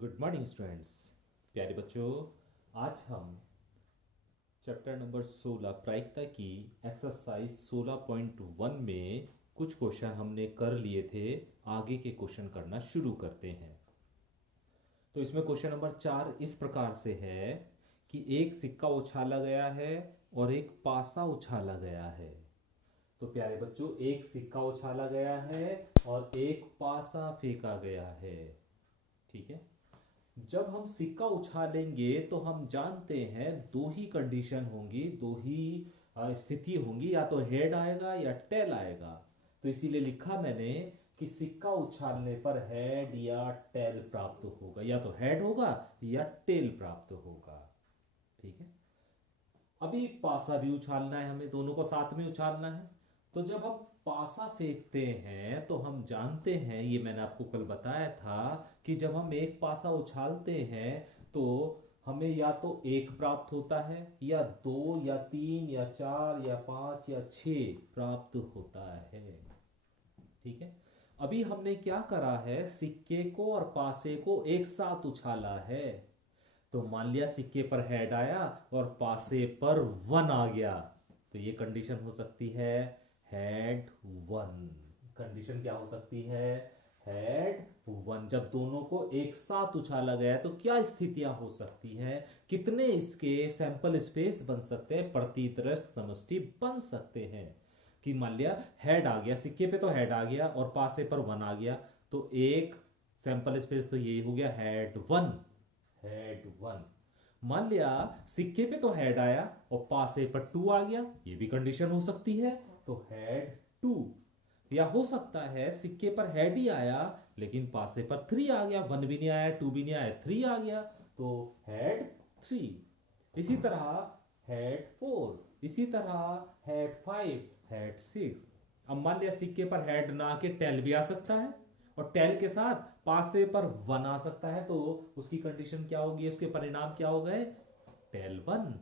Good morning students. प्यारे बच्चों, आज हम चैप्टर नंबर 16 प्रायिकता की एक्सरसाइज 16.1 में कुछ क्वेश्चन हमने कर लिए थे। आगे के क्वेश्चन करना शुरू करते हैं। तो इसमें क्वेश्चन नंबर 4 इस प्रकार से है कि एक सिक्का उछाला गया है और एक पासा उछाला गया है। तो प्यारे बच्चों, एक सिक्का उछाला गया है और एक पासा फेंका गया है। ठीक है। जब हम सिक्का उछालेंगे तो हम जानते हैं दो ही कंडीशन होंगी, दो ही स्थिति होंगी, या तो हेड आएगा या टेल आएगा। तो इसीलिए लिखा मैंने कि सिक्का उछालने पर हेड या टेल प्राप्त होगा, या तो हेड होगा या टेल प्राप्त होगा। ठीक है। अभी पासा भी उछालना है, हमें दोनों को साथ में उछालना है। तो जब हम पासा फेंकते हैं तो हम जानते हैं, ये मैंने आपको कल बताया था, कि जब हम एक पासा उछालते हैं तो हमें या तो एक प्राप्त होता है, या दो, या तीन, या चार, या पांच, या छह प्राप्त होता है। ठीक है। अभी हमने क्या करा है, सिक्के को और पासे को एक साथ उछाला है। तो मान लिया सिक्के पर हेड आया और पासे पर वन आ गया, तो ये कंडीशन हो सकती है हेड वन। कंडीशन क्या हो सकती है, हेड वन। जब दोनों को एक साथ उछाला गया तो क्या स्थितियां हो सकती हैं, कितने इसके सैंपल स्पेस बन सकते हैं, प्रतिदर्श समष्टि बन सकते हैं। कि मान लिया हेड आ गया, सिक्के पे तो हेड आ गया और पासे पर वन आ गया, तो एक सैंपल स्पेस तो यही हो गया हेड वन। Head one. मान लिया सिक्के पे तो हेड आया और पासे पर टू आ गया, ये भी कंडीशन हो सकती है, तो हेड टू। या हो सकता है सिक्के पर हेड ही आया लेकिन पासे पर थ्री आ गया, वन भी नहीं आया, टू भी नहीं आया, थ्री आ गया, तो हेड थ्री। इसी तरह हेड फोर, इसी तरह हेड फाइव, हेड सिक्स। अब मान लिया सिक्के पर हेड ना आके टेल भी आ सकता है और टेल के साथ पासे पर वन आ सकता है, तो उसकी कंडीशन क्या होगी, उसके परिणाम क्या हो गए, टेल वन।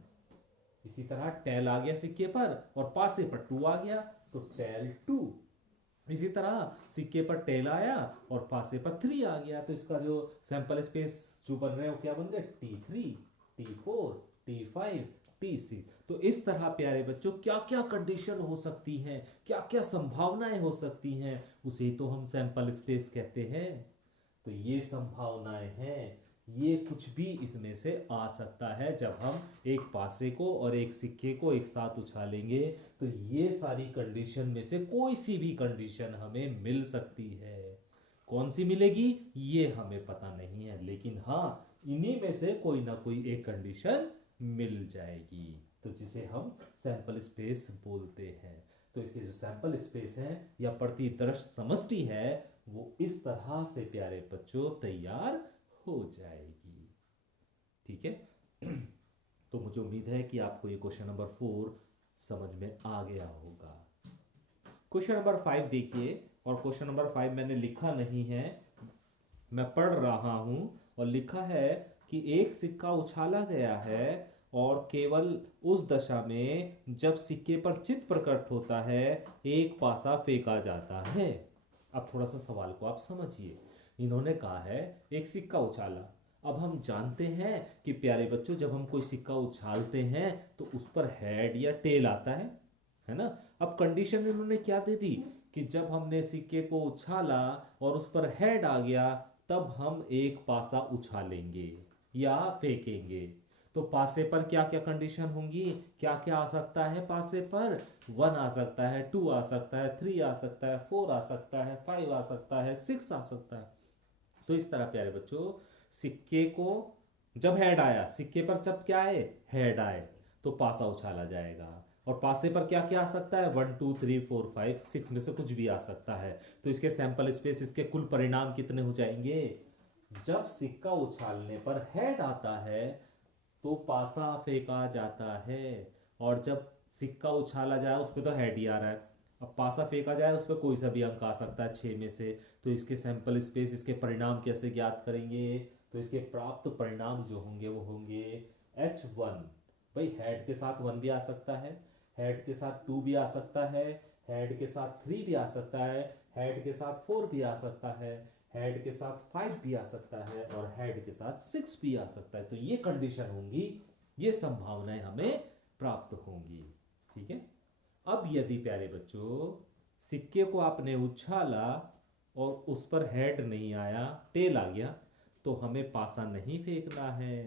इसी तरह टेल आ गया सिक्के पर और पासे पर टू आ गया, तो टेल टू। इसी तरह सिक्के पर टेल आया और पासे पर थ्री आ गया, तो इसका जो सैंपल स्पेस जो बन रहे हैं वो क्या बन गए, T3, T4, T5, T6। तो इस तरह प्यारे बच्चों क्या क्या कंडीशन हो सकती हैं, क्या क्या संभावनाएं हो सकती हैं, उसे तो हम सैंपल स्पेस कहते हैं। तो ये संभावनाएं हैं, ये कुछ भी इसमें से आ सकता है। जब हम एक पासे को और एक सिक्के को एक साथ उछालेंगे तो ये सारी कंडीशन में से कोई सी भी कंडीशन हमें मिल सकती है। कौन सी मिलेगी ये हमें पता नहीं है, लेकिन हाँ इन्हीं में से कोई ना कोई एक कंडीशन मिल जाएगी, तो जिसे हम सैंपल स्पेस बोलते हैं। तो इसके जो सैंपल स्पेस है या प्रतिदर्श समष्टि है वो इस तरह से प्यारे बच्चों तैयार हो जाएगी। ठीक है। तो मुझे उम्मीद है कि आपको ये क्वेश्चन नंबर 4 समझ में आ गया होगा। क्वेश्चन नंबर 5 देखिए, और क्वेश्चन नंबर 5 मैंने लिखा नहीं है, मैं पढ़ रहा हूं। और लिखा है कि एक सिक्का उछाला गया है और केवल उस दशा में जब सिक्के पर चित्त प्रकट होता है एक पासा फेंका जाता है। अब थोड़ा सा सवाल को आप समझिए। इन्होंने कहा है एक सिक्का उछाला। अब हम जानते हैं कि प्यारे बच्चों जब हम कोई सिक्का उछालते हैं तो उस पर हेड या टेल आता है ना। अब कंडीशन इन्होंने क्या दे दी कि जब हमने सिक्के को उछाला और उस पर हेड आ गया तब हम एक पासा उछालेंगे या फेंकेंगे। तो पासे पर क्या क्या कंडीशन होंगी, क्या क्या आ सकता है, पासे पर वन आ सकता है, टू आ सकता है, थ्री आ सकता है, फोर आ सकता है, फाइव आ सकता है, सिक्स आ सकता है। तो इस तरह प्यारे बच्चों सिक्के को जब हेड आया, सिक्के पर जब क्या आए, हेड आए, तो पासा उछाला जाएगा। और पासे पर क्या क्या आ सकता है, one two three four five six में से कुछ भी आ सकता है। तो इसके सैंपल स्पेस, इसके कुल परिणाम कितने हो जाएंगे, जब सिक्का उछालने पर हेड आता है तो पासा फेंका जाता है, और जब सिक्का उछाला जाए उस पर तो हेड ही आ रहा है, अब पासा फेंका जाए उस पर कोई सा भी अंक आ सकता है छह में से। तो इसके सैंपल स्पेस, इसके परिणाम कैसे ज्ञात करेंगे, तो इसके प्राप्त परिणाम जो होंगे वो होंगे H1। भाई हेड के साथ वन भी आ सकता है, हेड के साथ टू भी आ सकता है, हेड के साथ थ्री भी आ सकता है, हेड के साथ फोर भी आ सकता है, हेड के साथ 5 भी आ सकता है और हेड के साथ 6 भी आ सकता है। तो ये कंडीशन होंगी, ये संभावनाएं हमें प्राप्त होंगी। ठीक है। अब यदि प्यारे बच्चों सिक्के को आपने उछाला और उस पर हेड नहीं आया, टेल आ गया, तो हमें पासा नहीं फेंकना है।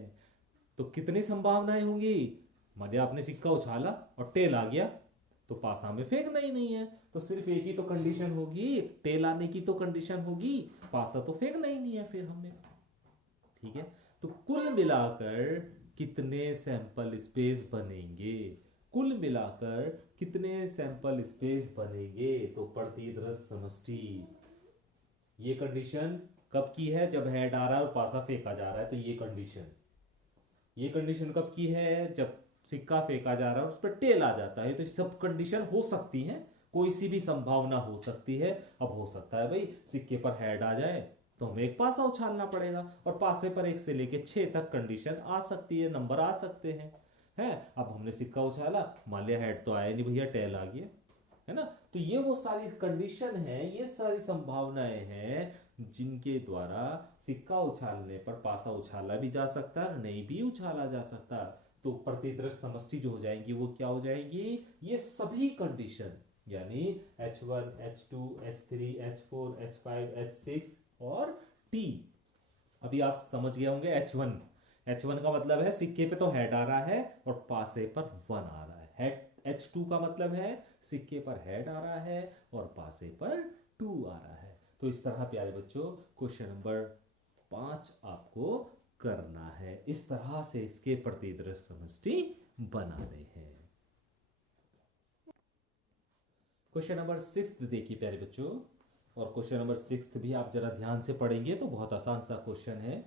तो कितनी संभावनाएं होंगी? मान लिया आपने सिक्का उछाला और टेल आ गया, तो पासा में फेंकना ही नहीं है, तो सिर्फ एक ही तो कंडीशन होगी, टेल आने की तो कंडीशन होगी, पासा तो फेंकना ही नहीं है फिर हमें। ठीक है। तो कुल मिलाकर कितने सैंपल स्पेस बनेंगे? कुल मिलाकर कितने सैंपल स्पेस बनेंगे? तो प्रतिदृश्य समष्टि, ये कंडीशन कब की है? जब हेड आ रहा है और पासा फेंका जा रहा है, तो ये कंडीशन कब की है? जब सिक्का फेंका जा रहा है और उस पर टेल आ जाता है। तो सब कंडीशन हो सकती हैं, कोई सी भी संभावना हो सकती है। अब हो सकता है भाई सिक्के पर हेड आ जाए तो हमें एक पासा उछालना पड़ेगा, और पासे पर 1 से लेके 6 तक कंडीशन आ सकती है, नंबर आ सकते हैं। अब हमने सिक्का उछाला, मान लिया हेड तो आया नहीं भैया, टेल आ गया, है ना। तो ये वो सारी कंडीशन है, ये सारी संभावनाएं हैं जिनके द्वारा सिक्का उछालने पर पासा उछाला भी जा सकता है, नहीं भी उछाला जा सकता। तो प्रतिदृश्य समष्टि जो हो जाएंगी वो क्या हो जाएगी? ये सभी कंडीशन, यानी H1, H2, H3, H4, H5, H6 और T। अभी आप समझ गए होंगे H1 का मतलब है सिक्के पे तो हेड आ रहा है और पासे पर 1 आ रहा है। हेड H2 का मतलब है सिक्के पर हेड आ रहा है और पासे पर 2 आ रहा है। तो इस तरह प्यारे बच्चों क्वेश्चन नंबर 5 आपको करना है, इस तरह से इसके प्रतिदृश्य समष्टि बनाने हैं। क्वेश्चन नंबर 6 देखिए प्यारे बच्चों, और क्वेश्चन नंबर 6 भी आप जरा ध्यान से पढ़ेंगे तो बहुत आसान सा क्वेश्चन है।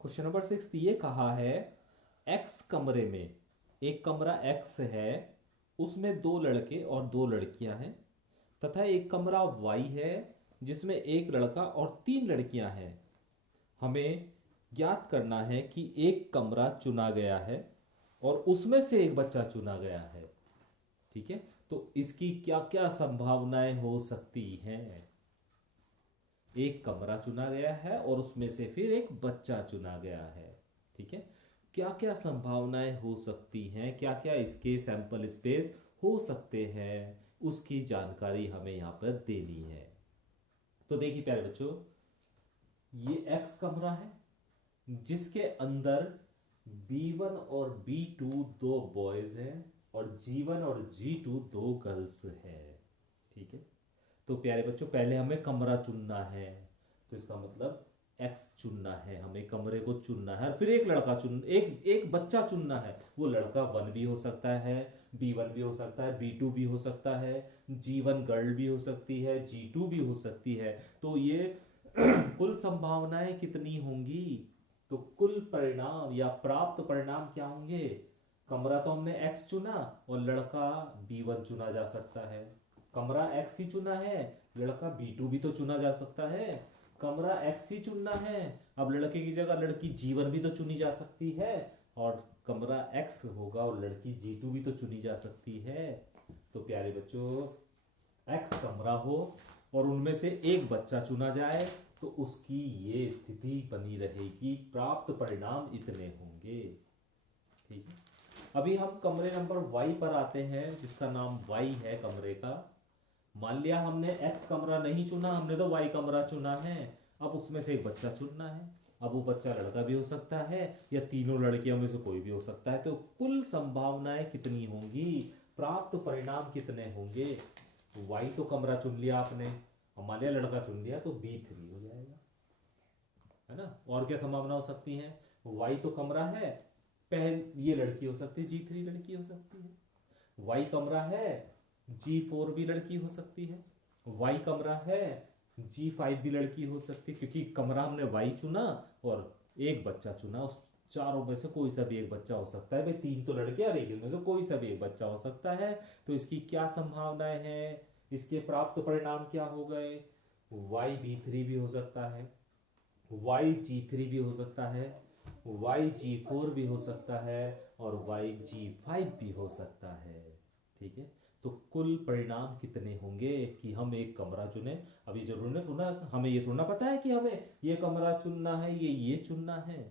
क्वेश्चन नंबर 6 ये कहा है, एक्स कमरे में, एक कमरा एक्स है, उसमें 2 लड़के और 2 लड़कियां हैं, तथा एक कमरा वाई है जिसमें एक लड़का और 3 लड़कियां हैं। हमें ज्ञात करना है कि एक कमरा चुना गया है और उसमें से एक बच्चा चुना गया है। ठीक है। तो इसकी क्या क्या संभावनाएं हो सकती हैं? एक कमरा चुना गया है और उसमें से फिर एक बच्चा चुना गया है। ठीक है। क्या क्या संभावनाएं हो सकती हैं, क्या क्या इसके सैंपल स्पेस हो सकते हैं, उसकी जानकारी हमें यहां पर देनी है। तो देखिए प्यारे बच्चों, ये एक्स कमरा है जिसके अंदर B1 और B2 2 बॉयज हैं और G1 और G2 2 गर्ल्स हैं। ठीक है। तो प्यारे बच्चों पहले हमें कमरा चुनना है, तो इसका मतलब एक्स चुनना है, हमें कमरे को चुनना है, फिर एक लड़का एक बच्चा चुनना है। वो लड़का 1 भी हो सकता है, B1 भी हो सकता है, B2 भी हो सकता है, G1 गर्ल भी हो सकती है, G2 भी हो सकती है। तो ये कुल संभावनाएं कितनी होंगी? तो कुल परिणाम या प्राप्त परिणाम क्या होंगे? कमरा तो हमने एक्स चुना और लड़का B1 चुना जा सकता है। कमरा एक्स ही चुना है, लड़का B2 भी तो चुना जा सकता है। कमरा एक्स ही चुनना है, अब लड़के की जगह लड़की G1 भी तो चुनी जा सकती है, और कमरा एक्स होगा और लड़की G2 भी तो चुनी जा सकती है। तो प्यारे बच्चों एक्स कमरा हो और उनमें से एक बच्चा चुना जाए तो उसकी ये स्थिति बनी रहेगी, प्राप्त परिणाम इतने होंगे। ठीक है। अभी हम कमरे नंबर वाई पर आते हैं, जिसका नाम वाई है कमरे का। मान लिया हमने एक्स कमरा नहीं चुना, हमने तो वाई कमरा चुना है। अब उसमें से एक बच्चा चुनना है। अब वो बच्चा लड़का भी हो सकता है या तीनों लड़कियों में से कोई भी हो सकता है। तो कुल संभावनाएं कितनी होंगी, प्राप्त परिणाम कितने होंगे? वाई तो कमरा चुन लिया आपने, अब मान लिया लड़का चुन लिया, तो B3 हो जाएगा, है ना। और क्या संभावना हो सकती है? वाई तो कमरा है, ये लड़की हो सकती है, G3 लड़की हो सकती है। वाई कमरा है, G4 भी लड़की हो सकती है। वाई कमरा है, G5 भी लड़की हो सकती है, क्योंकि कमरा हमने वाई चुना और एक बच्चा चुना, उस चारों में से कोई सा भी एक बच्चा हो सकता है भाई, 3 तो लड़के और एक में से कोई सा भी एक बच्चा हो सकता है। तो इसकी क्या संभावनाएं हैं, इसके प्राप्त परिणाम क्या हो गए? वाई B3 भी हो सकता है, वाई G3 भी हो सकता है, वाई G4 भी हो सकता है और वाई G5 भी हो सकता है। ठीक है। तो कुल परिणाम कितने होंगे कि हम एक कमरा चुने। अभी जरूरी नहीं थोड़ा, हमें ये थोड़ा पता है कि हमें ये कमरा चुनना है, ये चुनना है।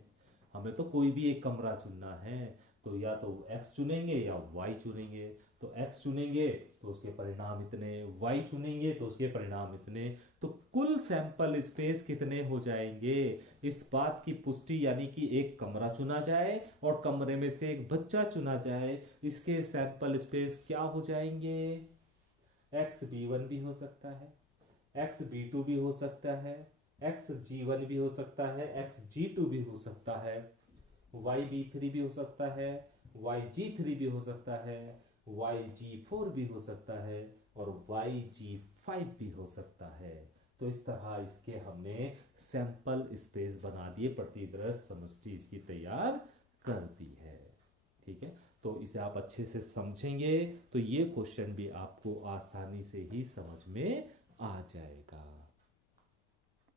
हमें तो कोई भी एक कमरा चुनना है, तो या तो x चुनेंगे या y चुनेंगे। तो x चुनेंगे तो उसके परिणाम इतने, y चुनेंगे तो उसके परिणाम इतने। तो कुल सैंपल स्पेस कितने हो जाएंगे, इस बात की पुष्टि, यानी कि एक कमरा चुना जाए और कमरे में से एक बच्चा चुना जाए, इसके सैंपल स्पेस क्या हो जाएंगे। एक्स बी वन भी हो सकता है, एक्स बी टू भी हो सकता है, एक्स जी वन भी हो सकता है, एक्स जी टू भी हो सकता है, वाई बी थ्री भी हो सकता है, वाई जी थ्री भी हो सकता है, वाई जी फोर भी हो सकता है, और वाई जी फाइव भी हो सकता है। तो इस तरह इसके हमने सैंपल स्पेस बना दिए, प्रतिदर्श समष्टि इसकी तैयार कर दी है। ठीक है, तो इसे आप अच्छे से समझेंगे तो ये क्वेश्चन भी आपको आसानी से ही समझ में आ जाएगा।